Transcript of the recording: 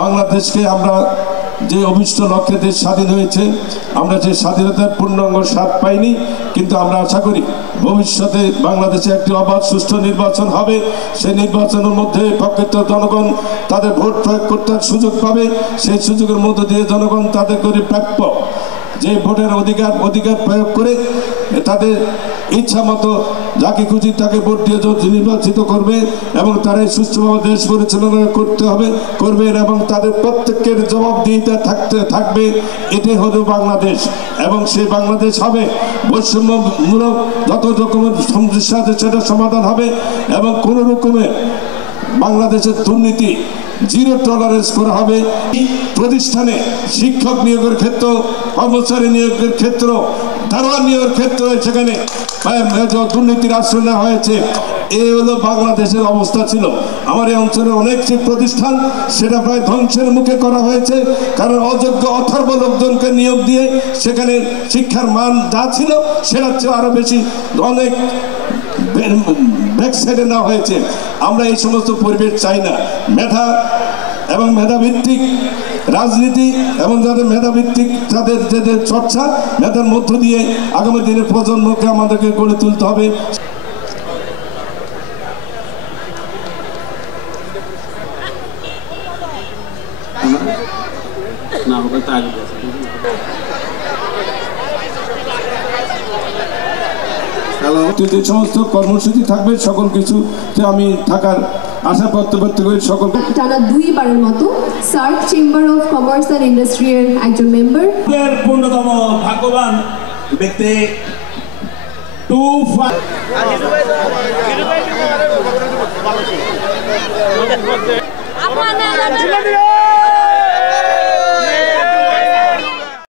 বাংলাদেশকে আমরা যে অভিষ্ট লক্ষ্যে দেশ স্বাধীন হয়েছে, আমরা যে স্বাধীনতার পূর্ণাঙ্গ স্বাদ পাইনি, কিন্তু আমরা আশা করি ভবিষ্যতে বাংলাদেশে একটি অবাধ সুষ্ঠু নির্বাচন হবে। সেই নির্বাচনের মধ্যে প্রকৃত জনগণ তাদের ভোট প্রয়োগ করতে সুযোগ পাবে। সেই সুযোগের মধ্য দিয়ে জনগণ তাদের করে প্রাপ্য যে ভোটের অধিকার প্রয়োগ করে তাদের ইচ্ছা মতো যাকে খুশি তাকে ভোট দিয়ে নির্বাচিত করবে এবং তারাই সুষ্ঠুভাবে দেশ পরিচালনা করবেন এবং তাদের প্রত্যেকের জবাবদিহিতা থাকবে। এটাই হলো বাংলাদেশ এবং সেই বাংলাদেশ হবে বৈষম্যমূলক যত রকমের সমস্যা আছে সেটা সমাধান হবে এবং কোনো রকমের বাংলাদেশের দুর্নীতি জিরো টলারেন্স করা হবে। প্রতিষ্ঠানে শিক্ষক নিয়োগের ক্ষেত্র, কর্মচারী নিয়োগের ক্ষেত্র, দারোয়ান নিয়োগের ক্ষেত্রে সেখানে দুর্নীতির আশ্রয় নেওয়া হয়েছে। এই হলো বাংলাদেশের অবস্থা ছিল। আমার এই অঞ্চলে অনেক প্রতিষ্ঠান সেটা প্রায় ধ্বংসের মুখে করা হয়েছে, কারণ অযোগ্য অথর্ব লোকজনকে নিয়োগ দিয়ে সেখানে শিক্ষার মান যা ছিল সেটার চেয়ে আরো বেশি অনেক ব্যাকসাইডে নেওয়া হয়েছে। আমরা এই সমস্ত পরিবেশ চাই না। মেধা এবং মেধাভিত্তিক রাজনীতি এবং যাদের মেধাভিত্তিক তাদের যে চর্চা, মেধার মধ্য দিয়ে আগামী দিনের প্রজন্মকে আমাদেরকে গড়ে তুলতে হবে। যে সমস্ত কর্মসূচি থাকবে সকল কিছুতে আমি থাকার আশা প্রত্যক্ষ করি। সকল টানা 2 বারের মতো SAARC chamber of commerce and industry এর একজন মেম্বার, পূর্ণতম ভাগ্যবান ব্যক্তি আপনারা